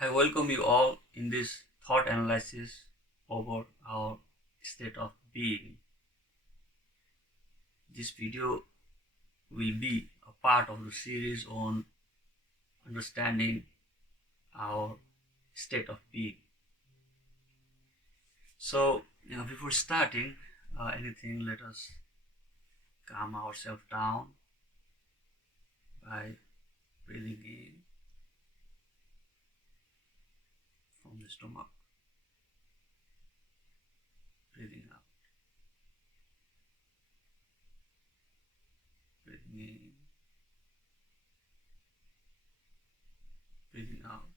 I welcome you all in this thought analysis over our state of being. This video will be a part of the series on understanding our state of being. So, before starting anything, let us calm ourselves down by breathing in from the stomach, breathing out, breathing in, breathing out,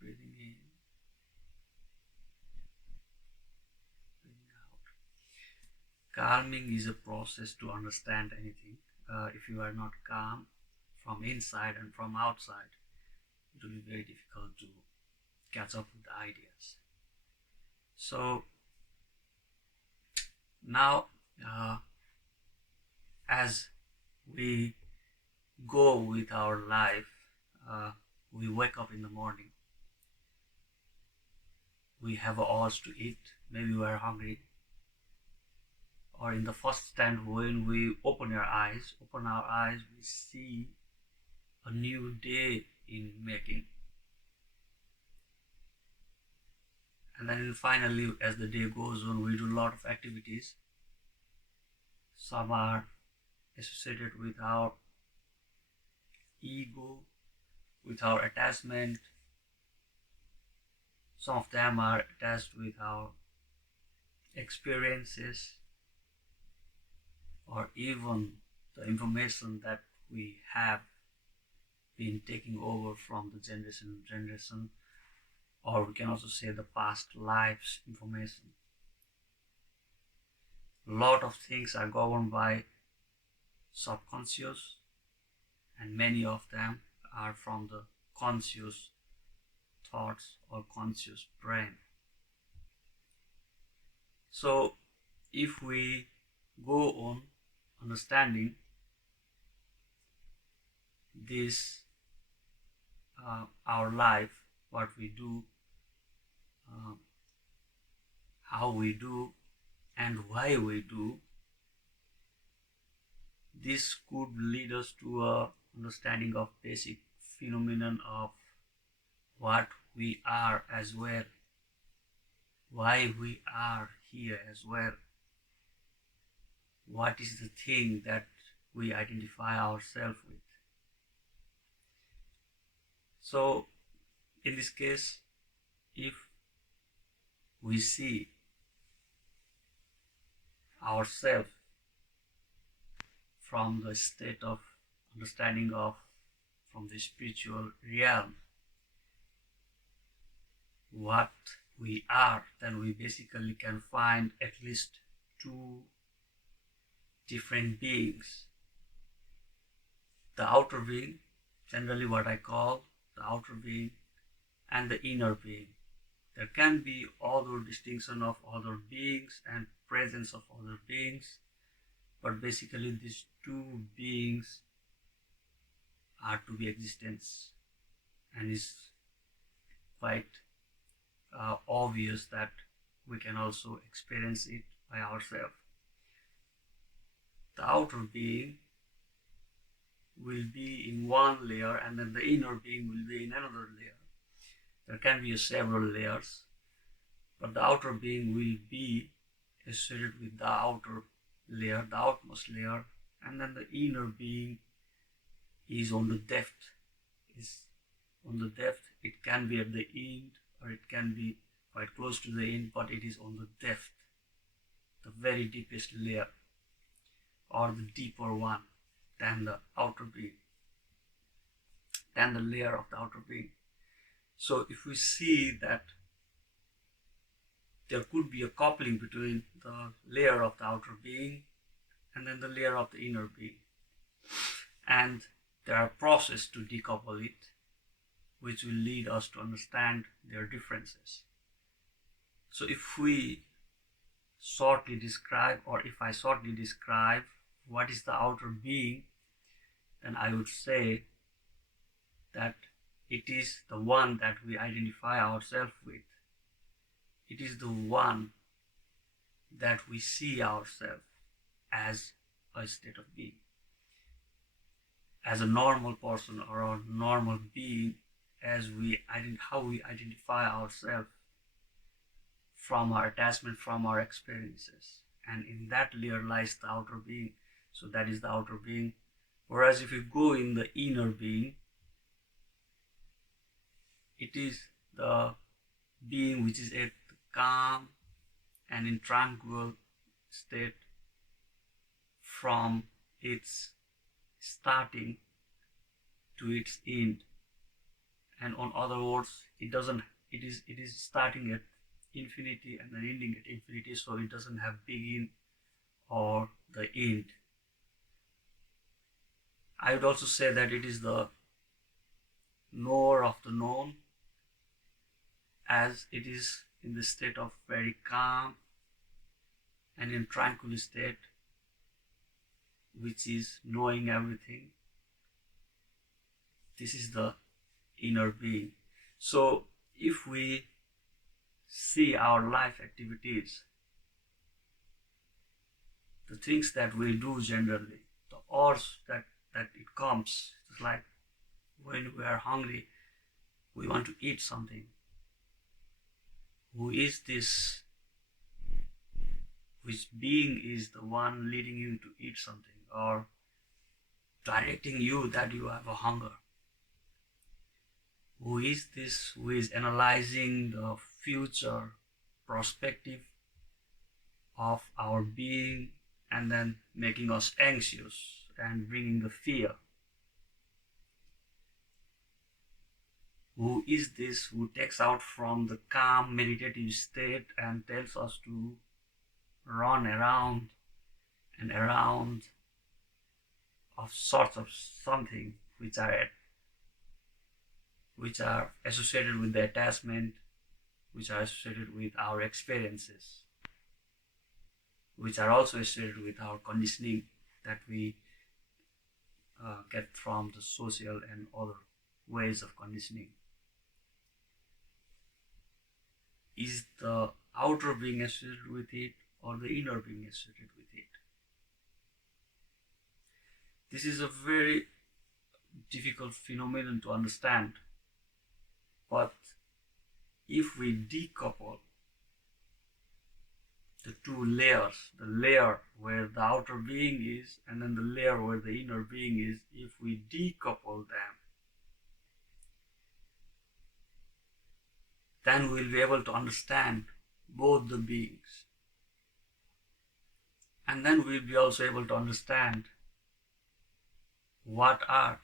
breathing in, breathing out. Calming is a process to understand anything. If you are not calm from inside and from outside, it will be very difficult to catch up with the ideas. So now, as we go with our life, we wake up in the morning, we have a urge to eat, maybe we are hungry, or in the first stand when we open our eyes, we see a new day in making. And then finally, as the day goes on, we do a lot of activities. Some are associated with our ego, with our attachment. Some of them are attached with our experiences, or even the information that we have been taking over from the generation to generation, or we can also say the past lives information. A lot of things are governed by subconscious, and many of them are from the conscious thoughts or conscious brain. So if we go on understanding this, our life, what we do, how we do, and why we do, this could lead us to a understanding of basic phenomenon of what we are as well, why we are here as well, what is the thing that we identify ourselves with. So in this case, if we see ourselves from the state of understanding of from the spiritual realm what we are, then we basically can find at least two different beings. The outer being, generally what I call the outer being, and the inner being. There can be other distinction of other beings and presence of other beings, but basically these two beings are to be existence, and it's quite obvious that we can also experience it by ourselves. The outer being will be in one layer, and then the inner being will be in another layer. There can be several layers, but the outer being will be associated with the outer layer, the outmost layer, and then the inner being is on the depth. It can be at the end, or it can be quite close to the end, but it is on the depth, the very deepest layer, or the deeper one than the outer being, than the layer of the outer being. So if we see that there could be a coupling between the layer of the outer being and then the layer of the inner being, and there are processes to decouple it, which will lead us to understand their differences. So if we shortly describe, or if I shortly describe what is the outer being, then I would say that it is the one that we identify ourselves with. It is the one that we see ourselves as a state of being. As a normal person or a normal being, how we identify ourselves from our attachment, from our experiences. And in that layer lies the outer being. So that is the outer being. Whereas if you go in the inner being, it is the being which is at the calm and in tranquil state from its starting to its end. And on other words, it is starting at infinity and then ending at infinity, so it doesn't have begin or the end. I would also say that it is the knower of the known, as it is in the state of very calm and in tranquil state, which is knowing everything. This is the inner being. So if we see our life activities, the things that we do generally, the urge that it comes, it's like when we are hungry, we want to eat something. Who is this? Which being is the one leading you to eat something or directing you that you have a hunger? Who is this who is analyzing the future perspective of our being and then making us anxious and bringing the fear? Who is this who takes out from the calm meditative state and tells us to run around and around of sorts of something which are associated with the attachment, which are associated with our experiences, which are also associated with our conditioning that we get from the social and other ways of conditioning? Is the outer being associated with it or the inner being associated with it? This is a very difficult phenomenon to understand, but if we decouple the two layers, the layer where the outer being is and then the layer where the inner being is, if we decouple them, then we'll be able to understand both the beings. And then we'll be also able to understand what are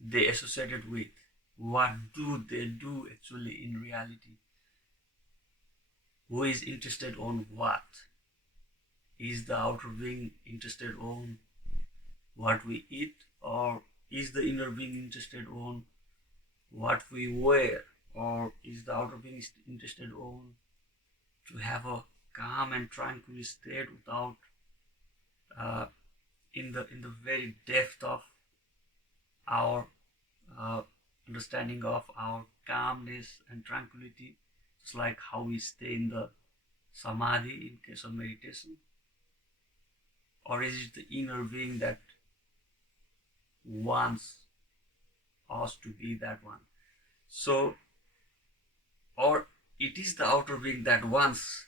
they associated with, what do they do actually in reality, who is interested on what. Is the outer being interested on what we eat, or is the inner being interested on what we wear, or is the outer being interested on to have a calm and tranquil state without in the very depth of our understanding of our calmness and tranquility, just like how we stay in the samadhi in case of meditation? Or is it the inner being that wants us to be that one? So, or it is the outer being that wants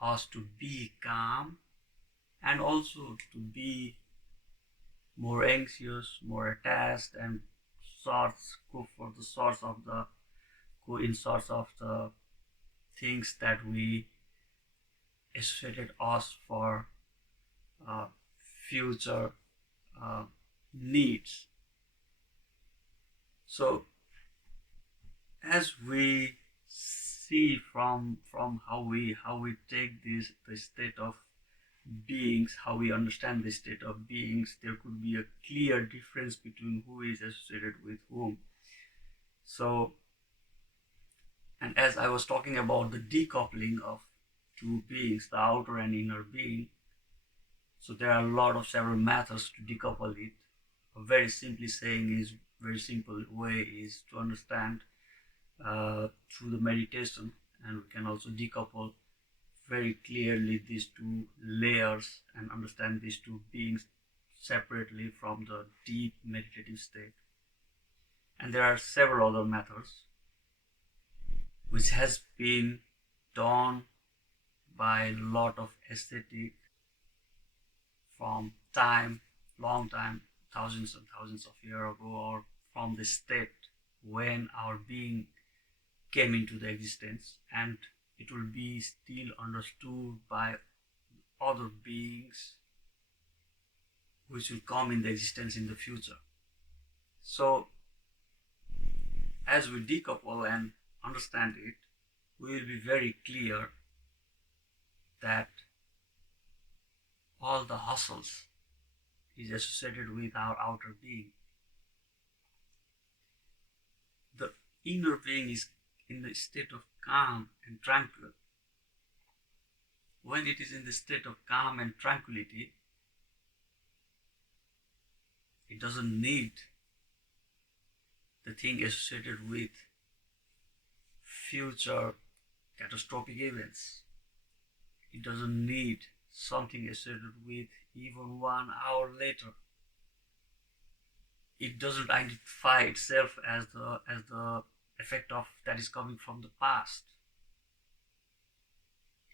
us to be calm and also to be more anxious, more attached, and go in sorts of the things that we associated us for future needs. So as we see from how we take the state of beings, how we understand the state of beings, there could be a clear difference between who is associated with whom. So, and as I was talking about the decoupling of two beings, the outer and inner being, so there are several methods to decouple it. a very simply saying is very simple way is to understand through the meditation, and we can also decouple very clearly these two layers and understand these two beings separately from the deep meditative state. And there are several other methods which has been done by a lot of aesthetic from time, long time, thousands and thousands of years ago, or from the state when our being came into the existence, and it will be still understood by other beings which will come in the existence in the future. So as we decouple and understand it, we will be very clear that all the hustles is associated with our outer being. The inner being is in the state of calm and tranquil. When it is in the state of calm and tranquility, it doesn't need the thing associated with future catastrophic events. It doesn't need something associated with even 1 hour later. It doesn't identify itself as the effect of that is coming from the past.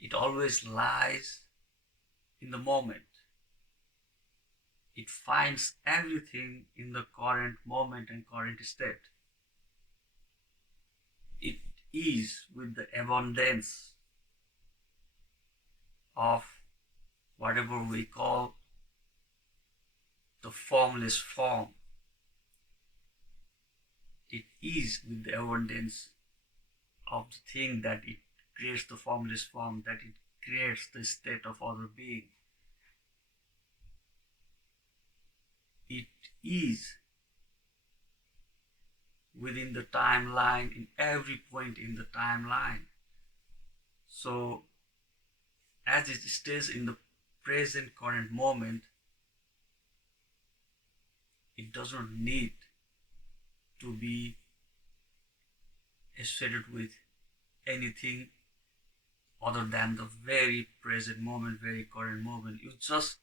It always lies in the moment. It finds everything in the current moment and current state. It is with the abundance of whatever we call the formless form. It is with the abundance of the thing that it creates the formless form, that it creates the state of other being. It is within the timeline, in every point in the timeline. So as it stays in the present current moment, it doesn't need to be associated with anything other than the very present moment, very current moment. You just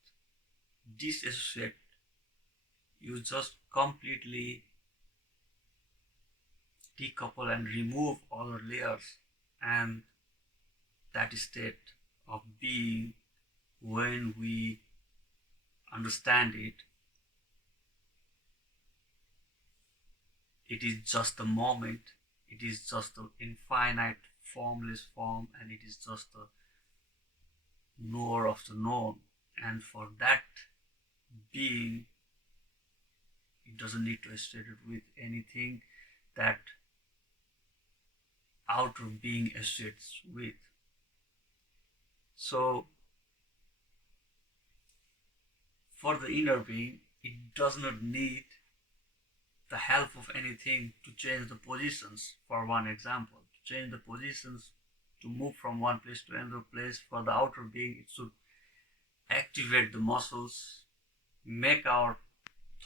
disassociate, you just completely decouple and remove other layers, and that state of being, when we understand it, it is just a moment, it is just an infinite formless form, and it is just a knower of the known. And for that being, it doesn't need to associate it with anything that outer being associates with. So for the inner being, it does not need the help of anything to change the positions. For one example, to change the positions, to move from one place to another place, for the outer being, it should activate the muscles, make our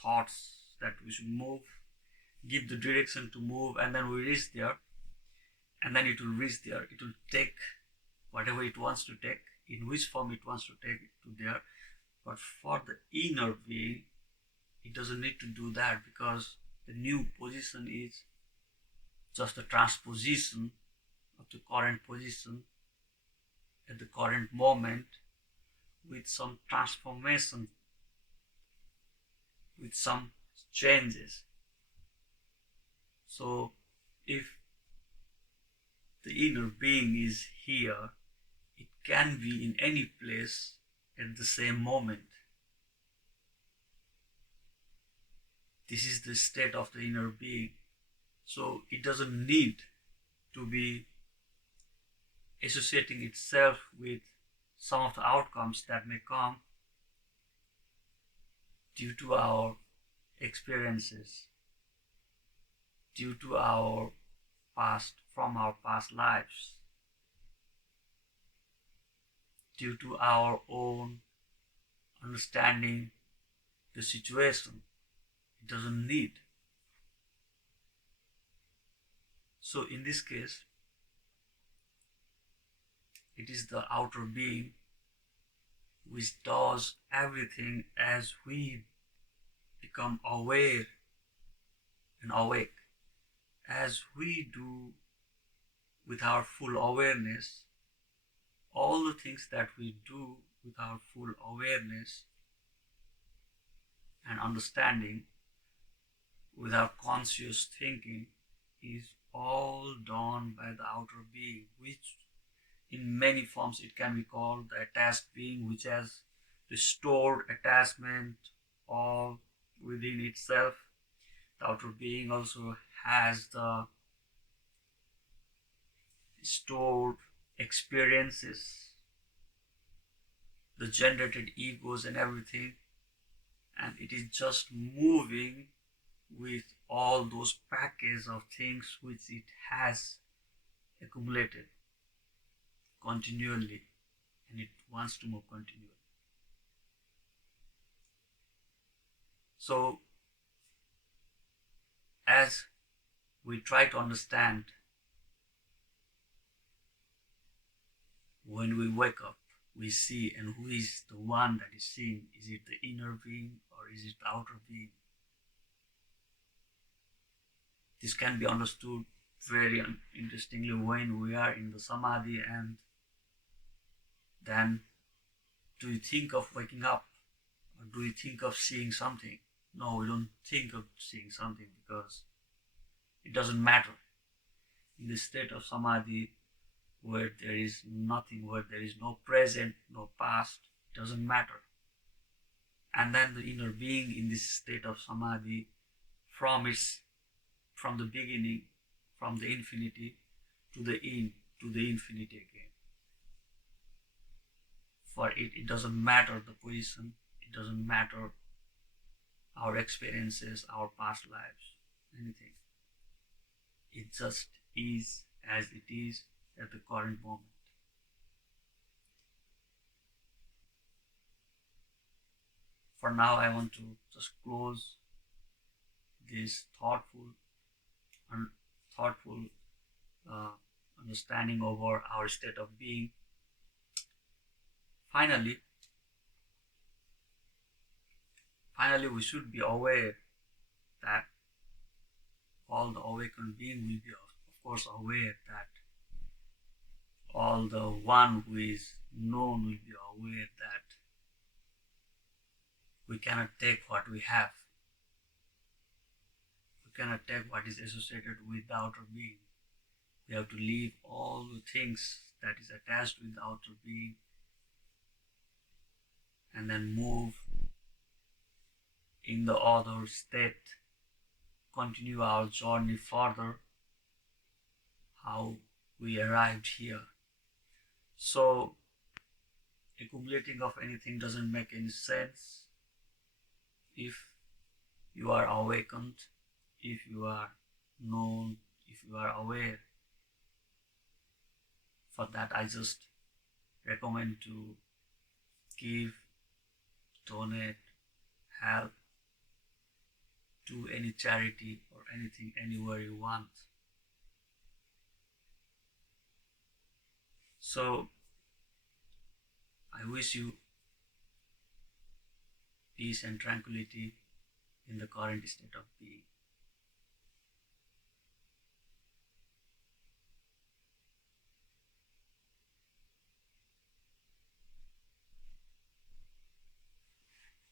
thoughts that we should move, give the direction to move, and then we reach there. And then it will reach there. It will take whatever it wants to take, in which form it wants to take it to there. But for the inner being, it doesn't need to do that, because the new position is just a transposition of the current position at the current moment, with some transformation, with some changes. So if the inner being is here, it can be in any place at the same moment. This is the state of the inner being. So it doesn't need to be associating itself with some of the outcomes that may come due to our experiences, due to our past, from our past lives, due to our own understanding the situation. It doesn't need. So in this case, it is the outer being which does everything as we become aware and awake. As we do with our full awareness, all the things that we do with our full awareness and understanding, without conscious thinking, is all done by the outer being, which in many forms it can be called the attached being, which has the stored attachment all within itself. The outer being also has the stored experiences, the generated egos and everything, and it is just moving with all those packages of things which it has accumulated continually, and it wants to move continually. So as we try to understand, when we wake up, we see, and who is the one that is seeing? Is it the inner being or is it the outer being? This can be understood very interestingly when we are in the samadhi, and then do you think of waking up, or do you think of seeing something? No, we don't think of seeing something because it doesn't matter. In the state of samadhi, where there is nothing, where there is no present, no past, it doesn't matter. And then the inner being in this state of samadhi, from the beginning, from the infinity to the infinity again. For it doesn't matter the position, it doesn't matter our experiences, our past lives, anything. It just is as it is at the current moment. For now, I want to just close this thoughtful understanding over our state of being. Finally, we should be aware that all the awakened being will be, of course, aware that all the one who is known will be aware that we cannot take what we have. We cannot take what is associated with the outer being. We have to leave all the things that is attached with the outer being and then move in the other state, continue our journey further, how we arrived here. So accumulating of anything doesn't make any sense if you are awakened, if you are known, if you are aware. For that, I just recommend to give, donate, help, do any charity or anything anywhere you want. So I wish you peace and tranquility in the current state of being.